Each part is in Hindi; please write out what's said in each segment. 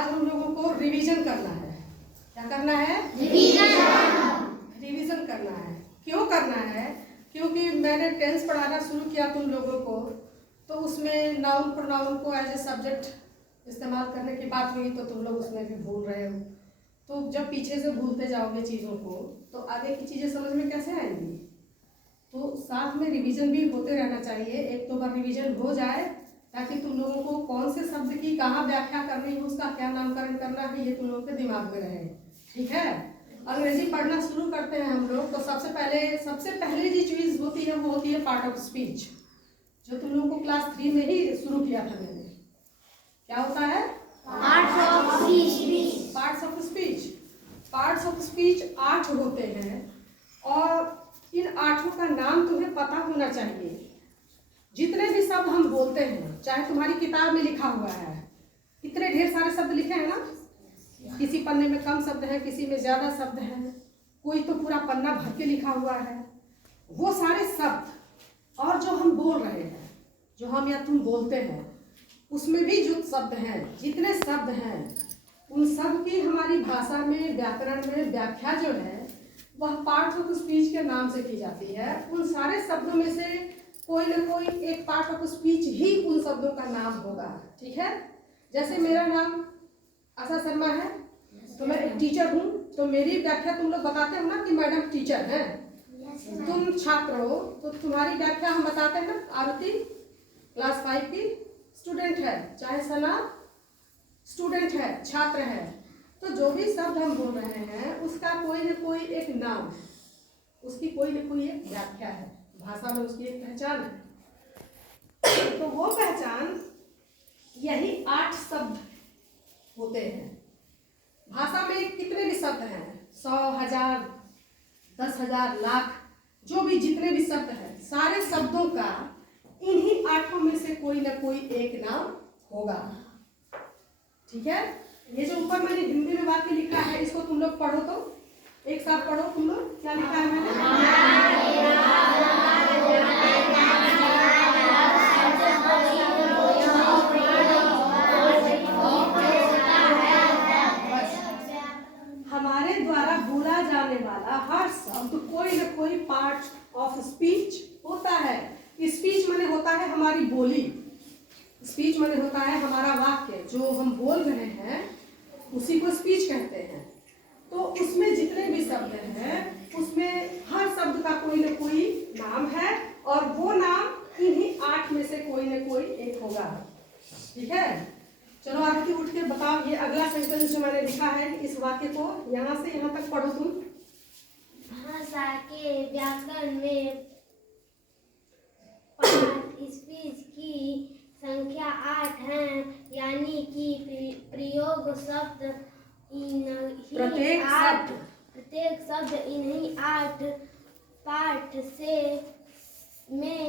आज हम लोगों को रिवीजन करना है। क्या करना है? रिवीजन करना है। क्यों करना है? क्योंकि मैंने टेंस पढ़ाना शुरू किया तुम लोगों को, तो उसमें नाउन प्रोनाउन को एज ए सब्जेक्ट इस्तेमाल करने की बात हुई, तो तुम लोग उसमें भी भूल रहे हो। तो जब पीछे से भूलते जाओगे चीज़ों को, तो आगे की चीज़ें समझ में कैसे आएंगी? तो साथ में रिवीजन भी होते रहना चाहिए। एक तो बार रिवीजन हो जाए ताकि तुम लोगों को कौन से शब्द की कहाँ व्याख्या करनी है, उसका क्या नामकरण करना है, ये तुम लोगों के दिमाग में रहे। ठीक है? अंग्रेजी पढ़ना शुरू करते हैं हम लोग, तो सबसे पहले जो चीज़ होती है वो होती है पार्ट ऑफ स्पीच, जो तुम लोगों को क्लास 3 में ही शुरू किया था मैंने। क्या होता है? पार्ट्स ऑफ स्पीच 8 होते हैं, और इन 8 का नाम तुम्हें पता होना चाहिए। जितने भी शब्द हम बोलते हैं, चाहे तुम्हारी किताब में लिखा हुआ है, इतने ढेर सारे शब्द लिखे हैं ना, किसी पन्ने में कम शब्द हैं, किसी में ज़्यादा शब्द हैं, कोई तो पूरा पन्ना भर के लिखा हुआ है। वो सारे शब्द और जो हम बोल रहे हैं, जो हम या तुम बोलते हैं, उसमें भी जो शब्द हैं, जितने शब्द हैं, उन सब की हमारी भाषा में, व्याकरण में व्याख्या जो है वह पार्ट्स ऑफ स्पीच के नाम से की जाती है। उन सारे शब्दों में से कोई ना कोई एक पार्ट ऑफ स्पीच ही उन शब्दों का नाम होगा। ठीक है? जैसे मेरा नाम आशा शर्मा है, तो मैं एक टीचर हूँ, तो मेरी व्याख्या तुम लोग बताते हो ना कि मैडम टीचर है। तुम छात्र हो तो तुम्हारी व्याख्या हम बताते हैं ना, आरती क्लास 5 की स्टूडेंट है, चाहे सना स्टूडेंट है, छात्र है। तो जो भी शब्द हम बोल रहे हैं उसका कोई न कोई एक नाम, उसकी कोई न कोई एक व्याख्या है, भाषा में उसकी एक पहचान है। तो वो पहचान यही 8 शब्द होते हैं। भाषा में कितने भी शब्द हैं, 100, 1000, 10,000, लाख, जो भी जितने भी शब्द हैं, सारे शब्दों का इन्हीं 8 में से कोई ना कोई एक नाम होगा। ठीक है? ये जो ऊपर मैंने हिंदी में वाक्य लिखा है, इसको तुम लोग पढ़ो, तो एक साथ पढ़ो तुम लोग। क्या लिखा है मैंने? हमारे द्वारा बोला जाने वाला हर शब्द कोई न कोई पार्ट ऑफ स्पीच होता है। स्पीच माने होता है हमारी बोली, स्पीच माने होता है हमारा वाक्य, जो हम बोल रहे हैं उसी को स्पीच कहते हैं। तो उसमें जितने भी शब्द हैं, उसमें हर शब्द का कोई न कोई नाम है, और वो नाम इन्हीं 8 में से कोई न कोई एक होगा। ठीक है? चलो आरती उठ के बताओ, ये अगला सेंटेंस जो मैंने लिखा है, इस वाक्य को यहाँ से यहाँ तक पढ़ो तुम। भाषा के व्याकरण में पार्ट स्पीच की संख्या 8 है, यानी कि प्रयोग शब्द प्रत्येक शब्द इन्हीं 8 पार्ट में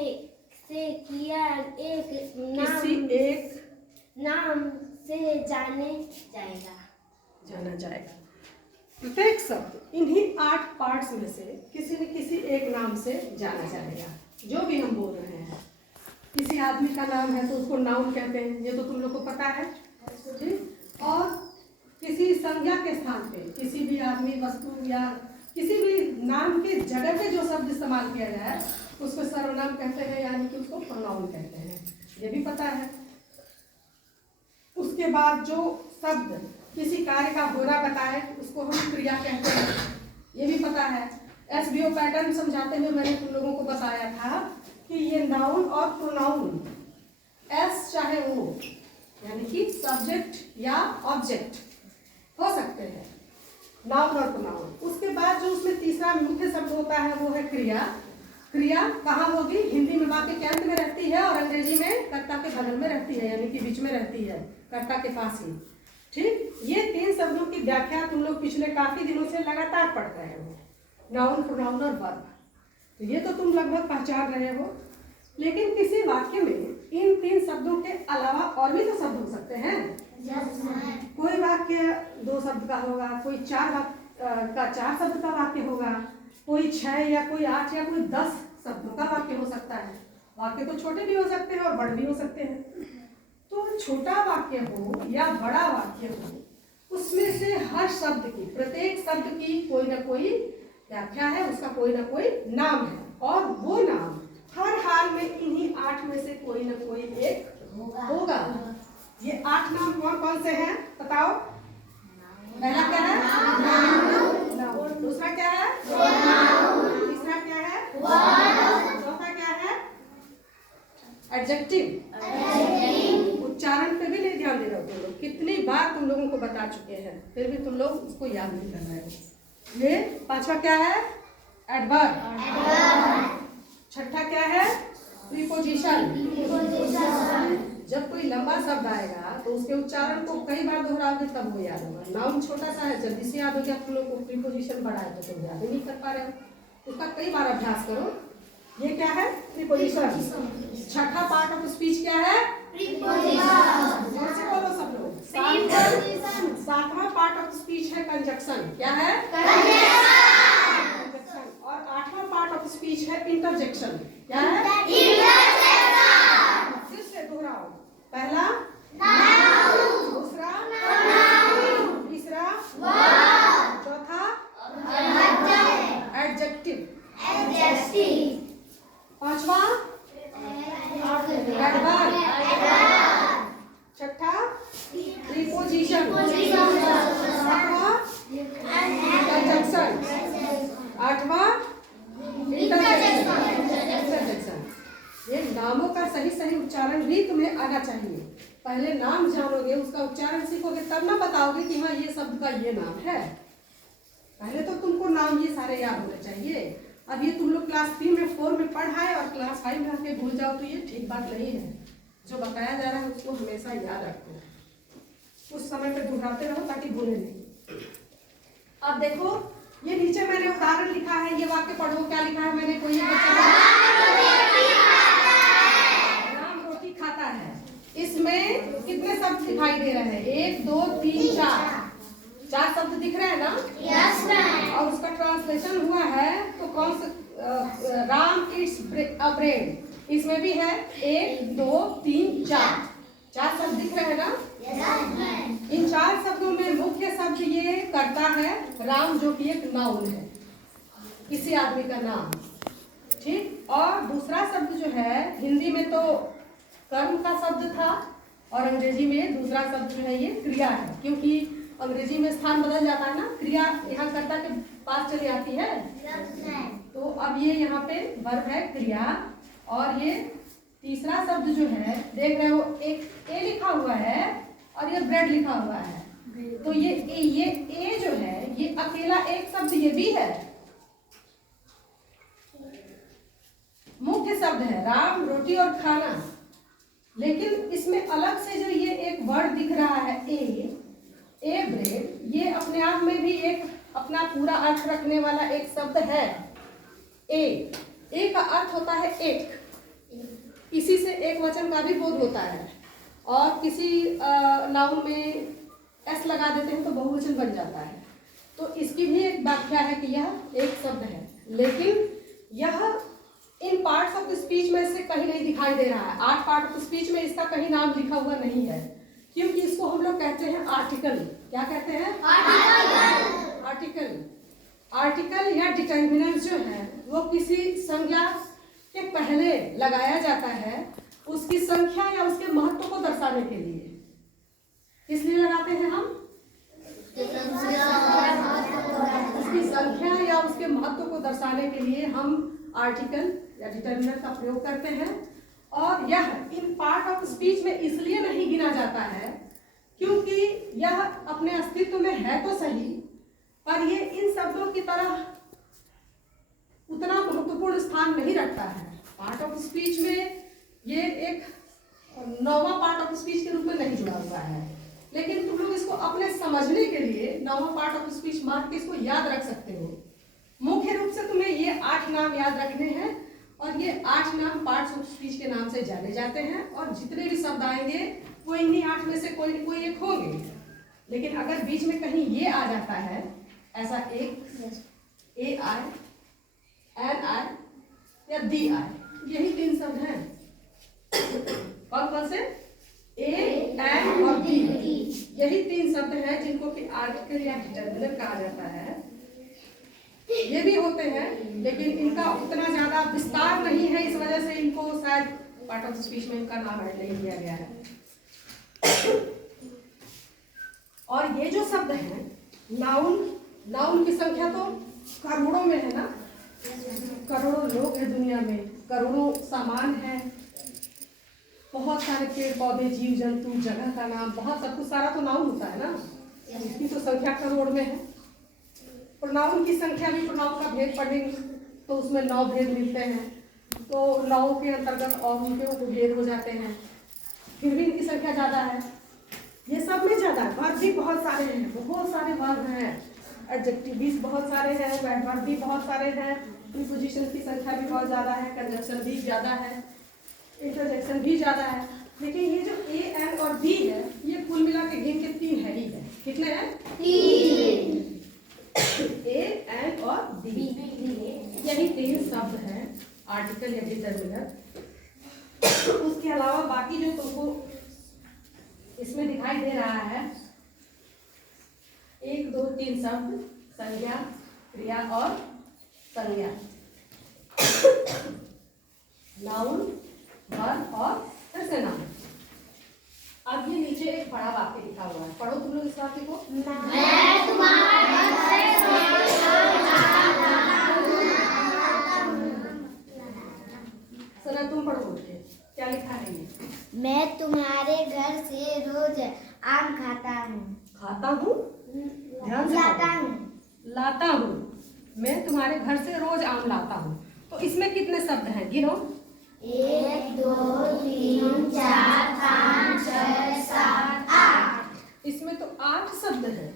से किया एक नाम से जाना जाएगा। प्रत्येक शब्द इन्हीं 8 पार्ट्स में से किसी न किसी एक नाम से जाना जाएगा। जो भी हम बोल रहे हैं, किसी आदमी का नाम है तो उसको नाउन कहते हैं, ये तो तुम लोग को पता है। ठीक? और किसी संज्ञा के स्थान पे किसी भी आदमी, वस्तु या किसी भी नाम के जगह पे जो शब्द इस्तेमाल किया जाए उसको सर्वनाम कहते हैं, यानी कि उसको प्रोनाउन कहते हैं, ये भी पता है। उसके बाद जो शब्द किसी कार्य का होना बताए उसको हम क्रिया कहते हैं, ये भी पता है। एसवीओ पैटर्न समझाते हुए मैंने तुम लोगों को बताया था कि ये नाउन और प्रोनाउन, एस चाहे ओ, यानी कि सब्जेक्ट या ऑब्जेक्ट हो सकते हैं, नाउन और प्रोनाउन। उसके बाद जो उसमें तीसरा मुख्य शब्द होता है वो है क्रिया। क्रिया कहाँ होगी? हिंदी में वाक्य के अंत में रहती है, और अंग्रेजी में कर्ता के बगल में रहती है, यानी कि बीच में रहती है, कर्ता के पास ही। ठीक? ये 3 शब्दों की व्याख्या तुम लोग पिछले काफी दिनों से लगातार पढ़ रहे हो, नाउन, प्रोनाउन और वर्ब। तो ये तो तुम लगभग पहचान रहे हो। लेकिन किसी वाक्य में इन 3 शब्दों के अलावा और भी तो शब्द हो सकते हैं। कोई वाक्य 2 शब्द का होगा, कोई 4 शब्द का वाक्य होगा, कोई 6 या कोई 8 या कोई 10 शब्दों का वाक्य हो सकता है। वाक्य तो छोटे भी हो सकते हैं और बड़े भी हो सकते हैं। तो छोटा वाक्य हो या बड़ा वाक्य हो, उसमें से हर शब्द की, प्रत्येक शब्द की कोई ना कोई व्याख्या है, उसका कोई ना कोई नाम है, और वो नाम हर हाल में इन्हीं 8 में से कोई ना कोई एक होगा। ये 8 नाम कौन कौन से हैं बताओ? पहला क्या है? नाउन। दूसरा क्या है? तीसरा क्या है? चौथा क्या है? एडजेक्टिव। उच्चारण पे भी नहीं ध्यान दे रहे हो तुम लोग। कितनी बार तुम लोगों को बता चुके हैं, फिर भी तुम लोग उसको याद नहीं कर रहे हो। ये पांचवा क्या है? एडवर्ब। छठा क्या है? प्रीपोजिशन। जब कोई लंबा शब्द आएगा तो उसके उच्चारण को कई बार दोहराओगे तब वो याद होगा। नाउन छोटा सा है, जल्दी से याद हो गया तुम लोग को। प्रीपोजिशन बड़ा है तो तुम याद ही नहीं कर पा रहे हो। उसका कई बार अभ्यास करो। ये क्या है? प्रीपोजिशन। छठा पार्ट ऑफ स्पीच क्या है? जोर से बोलो सब लोग। सातवां पार्ट ऑफ स्पीच है कंजक्शन। क्या है? कंजक्शन। और 8वां पार्ट ऑफ स्पीच है इंटरजेक्शन। क्या है? फिर से दोहराओ। पहला दूसरा तीसरा चौथा एडजेक्टिव। पांचवा एडवर्ब। छठा प्रीपोजिशन। सातवां कंजक्शन। आठवां इंटरजेक्शन। ये नामों का सही सही उच्चारण भी तुम्हें आना चाहिए। पहले नाम जानोगे, उसका उच्चारण सीखोगे, तब ना बताओगे कि हाँ ये शब्द का ये नाम है। पहले तो तुमको नाम ये सारे याद होने चाहिए। अब ये तुम लोग क्लास 3 में 4 में पढ़ाए और क्लास 5 में आके भूल जाओ तो ये ठीक बात नहीं है। जो बताया जा रहा है उसको हमेशा याद रखो, उस समय पे दोहराते रहो ताकि भूले नहीं। अब देखो ये नीचे मैंने उदाहरण लिखा है, ये वाक्य पढ़ो। क्या लिखा है मैंने? कोई राम रोटी खाता है। इसमें कितने शब्द दिखाई दे रहे हैं? 1 2 3 4 शब्द दिख रहे हैं ना? Yes ma'am. और उसका ट्रांसलेशन हुआ है तो कौन सा? Ram it's a bread. इसमें भी है 1 2 3 4 शब्द दिख रहे हैं ना? Yes ma'am. इन 4 शब्दों में मुख्य शब्द ये करता है राम, जो कि एक नाउन है, किसी आदमी का नाम। ठीक। और दूसरा शब्द जो है, हिंदी में तो कर्म का शब्द था और अंग्रेजी में दूसरा शब्द जो है ये क्रिया है, क्योंकि अंग्रेजी में स्थान बदल जाता है ना, क्रिया यहाँ कर्ता के पास चली आती है। तो अब ये यहाँ पे वर्ब है क्रिया। और ये तीसरा शब्द जो है देख रहे हो, एक ए लिखा हुआ है और ये ब्रेड लिखा हुआ है। तो ये ए जो है ये अकेला एक शब्द ये भी है, मुख्य शब्द है राम रोटी और खाना। लेकिन इसमें अलग से जो ये एक वर्ड दिख रहा है ए ब्रेड, ये अपने आप में भी एक अपना पूरा अर्थ रखने वाला एक शब्द है। ए का अर्थ होता है एक, इसी से एक वचन का भी बोध होता है। और किसी नाउन में एस लगा देते हैं तो बहुवचन बन जाता है। तो इसकी भी एक व्याख्या है कि यह एक शब्द है, लेकिन यह इन पार्ट्स ऑफ स्पीच में से कहीं नहीं दिखाई दे रहा है। 8 पार्ट ऑफ स्पीच में इसका कहीं नाम लिखा हुआ नहीं है, क्योंकि इसको हम लोग कहते हैं आर्टिकल। क्या कहते हैं? आर्टिकल या डिटर्मिनेंट जो है वो किसी संज्ञा के पहले लगाया जाता है, उसकी संख्या या उसके महत्व को दर्शाने के लिए। किस लिए लगाते हैं हम? उसकी संख्या या उसके महत्व को दर्शाने के लिए हम आर्टिकल या डिटर्मिनेंट का प्रयोग करते हैं। और यह इन पार्ट ऑफ स्पीच में इसलिए नहीं गिना जाता है क्योंकि यह अपने अस्तित्व में है तो सही, पर ये इन शब्दों की तरह उतना महत्वपूर्ण स्थान नहीं रखता है। पार्ट ऑफ स्पीच में ये एक 9वां पार्ट ऑफ स्पीच के रूप में नहीं जुड़ा हुआ है, लेकिन तुम लोग इसको अपने समझने के लिए 9वां पार्ट ऑफ स्पीच मान के इसको याद रख सकते हो। मुख्य रूप से तुम्हें ये 8 नाम याद रखने हैं और ये 8 नाम पार्ट्स ऑफ स्पीच के नाम से जाने जाते हैं। और जितने भी शब्द आएंगे वो इन्हीं 8 में से कोई एक होंगे। लेकिन अगर बीच में कहीं ये आ जाता है, ऐसा एक ए आई, एन आई या दी आई, यही 3 शब्द हैं। कौन कौन से? ए, एन और बी। यही 3 शब्द हैं जिनको कि आर्टिकल या डिटरमिनर कहा जाता है। ये भी होते हैं लेकिन इनका उतना ज्यादा विस्तार नहीं है, इस वजह से इनको शायद पार्ट ऑफ स्पीच में इनका नाम ऐड नहीं किया गया है। और ये जो शब्द हैं नाउन, नाउन की संख्या तो करोड़ों में है ना, करोड़ों लोग हैं दुनिया में, करोड़ों सामान है, बहुत सारे पेड़ पौधे, जीव जंतु, जगह का नाम, बहुत सब कुछ, सारा तो नाउन होता है ना, इसकी तो संख्या करोड़ में है। प्रोनाउन की संख्या भी, प्रोनाउन का भेद पढ़ेंगे तो उसमें 9 भेद मिलते हैं, तो 9 के अंतर्गत और उनके उपभेद हो जाते हैं, फिर भी इनकी संख्या ज़्यादा है। ये सब में ज़्यादा है। वर्ब भी बहुत सारे हैं, बहुत सारे वर्ब हैं, एडजेक्टिव भी बहुत सारे हैं, एडवर्ब भी बहुत सारे हैं, प्रीपोजिशन की संख्या भी बहुत ज़्यादा है, कंजंक्शन भी ज़्यादा है, इंटरजेक्शन भी ज़्यादा है। लेकिन ये जो ए, एन और बी है, ये कुल मिला के गिन के 3 है ही है। कितने हैं? 3। ए, एन और बी, यही 3 शब्द हैं आर्टिकल या डिटरमिनर। उसके अलावा बाकी जो तुमको इसमें दिखाई दे रहा है 1, 2, 3 शब्द, संज्ञा, क्रिया और संज्ञा, नाउन, वर्ब और फिर से नाउन। अब ये नीचे एक बड़ा वाक्य लिखा हुआ है, पढ़ो तुम लोग इस वाक्य को। मैं तुम्हारे सना तुम पढ़ो बोल के, क्या लिखा है ये? मैं तुम्हारे घर से रोज आम खाता हूँ। खाता हूँ, ध्यान से लाता पढ़ो। हूँ। लाता हूँ, मैं तुम्हारे घर से रोज आम लाता हूँ। तो इसमें कितने शब्द हैं, गिनो। 1, 2, 3, 4, 5, 6, 7, 8। इसमें तो 8 शब्द हैं,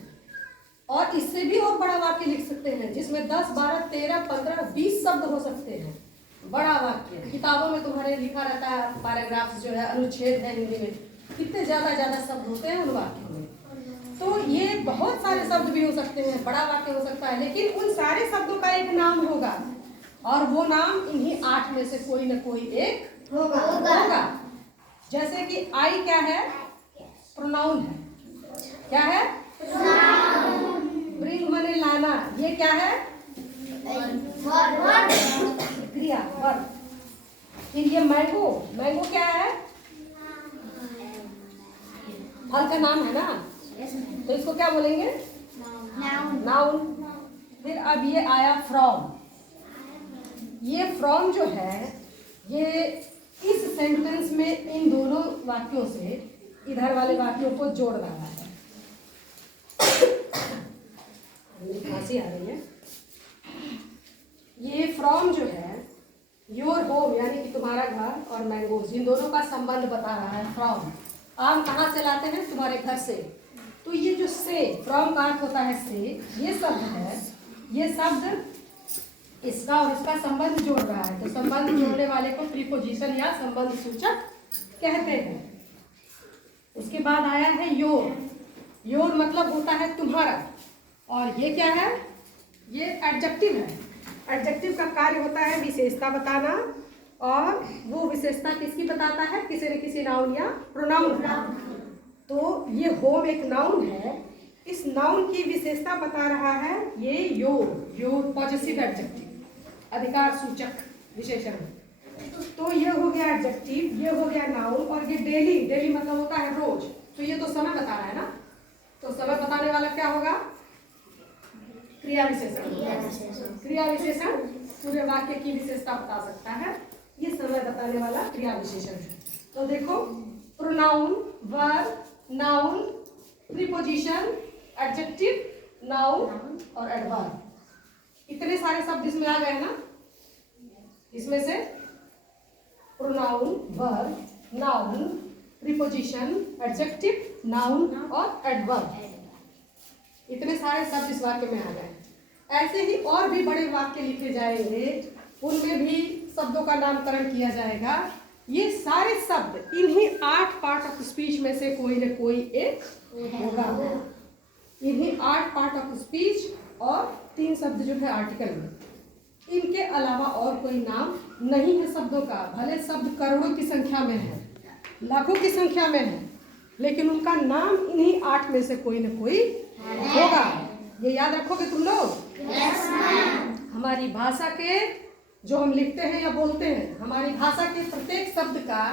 और इससे भी और बड़ा वाक्य लिख सकते हैं जिसमें 10, 12, 13, 15, 20 शब्द हो सकते हैं। बड़ा वाक्य किताबों में तुम्हारे लिखा रहता है, पैराग्राफ्स जो है, अनुच्छेद है हिंदी में, कितने ज्यादा शब्द होते हैं उन वाक्यों में। तो ये बहुत सारे शब्द भी हो सकते हैं, बड़ा वाक्य हो सकता है, लेकिन उन सारे शब्दों का एक नाम होगा, और वो नाम इन्हीं 8 में से कोई न कोई एक होगा। जैसे कि आई क्या है? प्रोनाउन है। क्या है? ब्रिंग माने लाना, ये क्या है? क्रिया, वर्ब। फिर ये मैंगो, मैंगो क्या है? फल का नाम है ना, तो इसको क्या बोलेंगे? नाउन। फिर अब ये आया फ्रॉम, ये फ्रॉम जो है ये इस सेंटेंस में इन दोनों वाक्यों से इधर वाले वाक्यों को जोड़ रहा है। खांसी आ रही है। ये फ्रॉम जो है योर होम यानी कि तुम्हारा घर और मैंगोज, इन दोनों का संबंध बता रहा है। फ्रॉम, आम कहाँ से लाते हैं? तुम्हारे घर से। तो ये जो से, फ्रॉम का अर्थ होता है से, ये शब्द है, ये शब्द इसका और इसका संबंध जोड़ रहा है, तो संबंध जोड़ने वाले को प्रीपोजिशन या संबंध सूचक कहते हैं। उसके बाद आया है योर, योर मतलब होता है तुम्हारा, और ये क्या है? ये एडजेक्टिव है। एडजेक्टिव का कार्य होता है विशेषता बताना, और वो विशेषता किसकी बताता है? किसी न किसी नाउन या प्रोनाउन। तो ये होम एक नाउन है, इस नाउन की विशेषता बता रहा है ये योर, योर पॉजिटिव एडजेक्टिव, अधिकार सूचक विशेषण। तो ये हो गया एडजेक्टिव, ये हो गया नाउन, और ये डेली, डेली मतलब होता है रोज, तो ये तो समय बता रहा है ना, तो समय बताने वाला क्या होगा? क्रिया विशेषण। क्रिया विशेषण पूरे वाक्य की विशेषता बता सकता है, ये समय बताने वाला क्रिया विशेषण है। तो देखो, pronoun, verb, noun, preposition, adjective, noun और एडवर्ब, इतने सारे शब्द इसमें आ गए ना। इसमें से pronoun, verb, noun, preposition, adjective, noun और एडवर्ब, इतने सारे शब्द इस वाक्य में आ गए। ऐसे ही और भी बड़े वाक्य लिखे जाएंगे, उनमें भी शब्दों का नामकरण किया जाएगा। ये सारे शब्द इन्हीं 8 पार्ट ऑफ स्पीच में से कोई न कोई एक होगा। इन्हीं 8 पार्ट ऑफ स्पीच और 3 शब्द जो है आर्टिकल में, इनके अलावा और कोई नाम नहीं है शब्दों का, भले शब्द करोड़ों की संख्या में है, लाखों की संख्या में है, लेकिन उनका नाम इन्हीं 8 में से कोई न कोई होगा। ये याद रखोगे तुम लोग? हमारी भाषा के जो हम लिखते हैं या बोलते हैं, हमारी भाषा के प्रत्येक शब्द का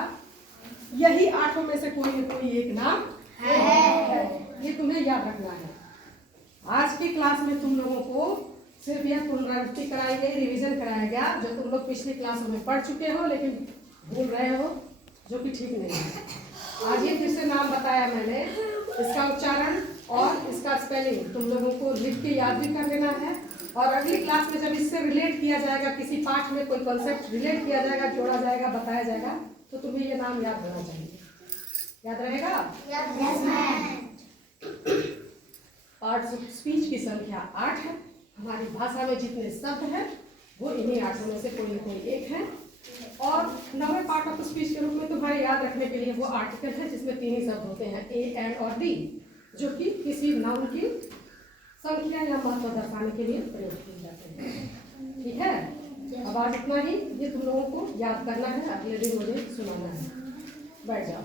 यही 8 में से कोई न कोई एक नाम है। ये तुम्हें याद रखना है। आज की क्लास में तुम लोगों को सिर्फ यह पुनरावृत्ति कराई गई, रिवीजन कराया गया, जो तुम लोग पिछली क्लासों में पढ़ चुके हो लेकिन भूल रहे हो, जो कि ठीक नहीं है। आज ये फिर से नाम बताया मैंने, इसका उच्चारण और इसका स्पेलिंग तुम लोगों को लिख के याद भी कर लेना है। और अगली क्लास में जब इससे रिलेट किया जाएगा, किसी पाठ में कोई कॉन्सेप्ट रिलेट किया जाएगा, जोड़ा जाएगा, बताया जाएगा, तो तुम्हें ये नाम याद होना चाहिए। याद रहेगा? पार्ट्स ऑफ स्पीच की संख्या 8 है। हमारी भाषा में जितने शब्द हैं वो इन्हीं 8 में से कोई न कोई एक है। और 9वें पार्ट ऑफ स्पीच के रूप में तुम्हारे याद रखने के लिए वो आर्टिकल है जिसमें 3 ही शब्द होते हैं, ए, एंड और दी, जो कि किसी नाउन की संख्या या महत्व दर्शाने के लिए प्रयोग किए जाते हैं। ठीक है, अब आज इतना ही। ये तुम लोगों को याद करना है, अगले दिन मुझे सुनाना है। बैठ जाओ।